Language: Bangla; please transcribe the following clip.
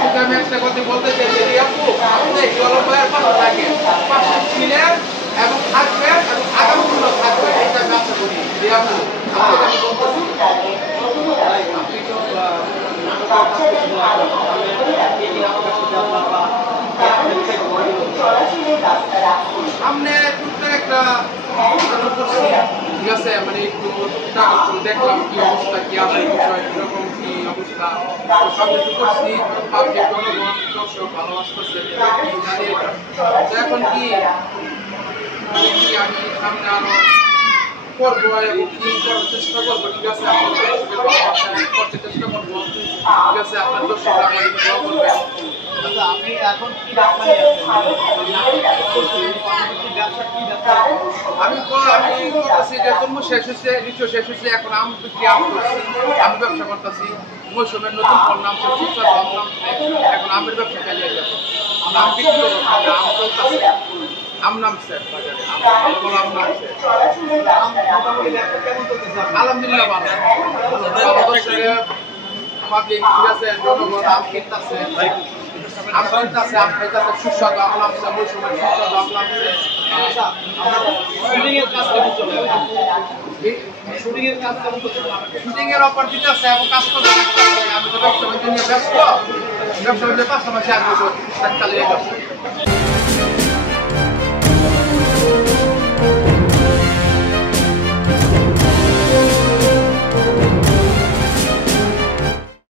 শুধু আমি একটা কথা বলতে চাই যে আপু আপনি জলম ভাইয়ের পাশে থাকেন, পাশে ছিলেন এবং থাকবেন এবং আগামী দিনও থাকবেন, এটা আমি আশা করি যে আপু আপনাকে আমি বলতেছি। আপনি তো সামনে টুকটাক একটা ঠিক আছে, মানে একটু টুকটাক দেখলাম কি অবস্থা, কি আছে বিষয়, কিরকম কি অবস্থা, সব কিছু করছি, পাবলিক জনগণ দর্শক ভালোবাসতেছে, এখন কি আমি সামনে আরো করবো এবং কি করার চেষ্টা করবো, ঠিক আছে আপনার করতে চেষ্টা করবো, ঠিক আছে আপনার দর্শকরা আমাদের দোয়া করবেন। আচ্ছা, আপনি এখন কি ব্যবসা নিয়ে আছেন? আমি করতেছি যে তরমুজ শেষ হয়েছে, লিচু শেষ হয়েছে, এখন আম বিক্রি আম করছি, আম ব্যবসা করতেছি, মৌসুমের নতুন ফল নামছে, সুস্বাদু আম নামছে, এখন আমের ব্যবসা চালিয়ে যাবো, আম বিক্রি করবো, আম চলতেছে, আম নামছে বাজারে, ভালো ভালো আম নামছে, আলহামদুলিল্লাহ ভালো পাবলিক, ঠিক আছে জনগণ আম কিনতেছে, আম কিনতেছে, আম খাইতেছে, সুস্বাদু আম নামছে, মৌসুমের সুস্বাদু আম নামছে। শুটিং এর অফার দিতেছে এবং কাজ করতে আমি তো ব্যবসা বাণিজ্য নিয়ে ব্যস্ত, ব্যবসা বাণিজ্যের পাশাপাশি আমি চালিয়ে যাচ্ছি।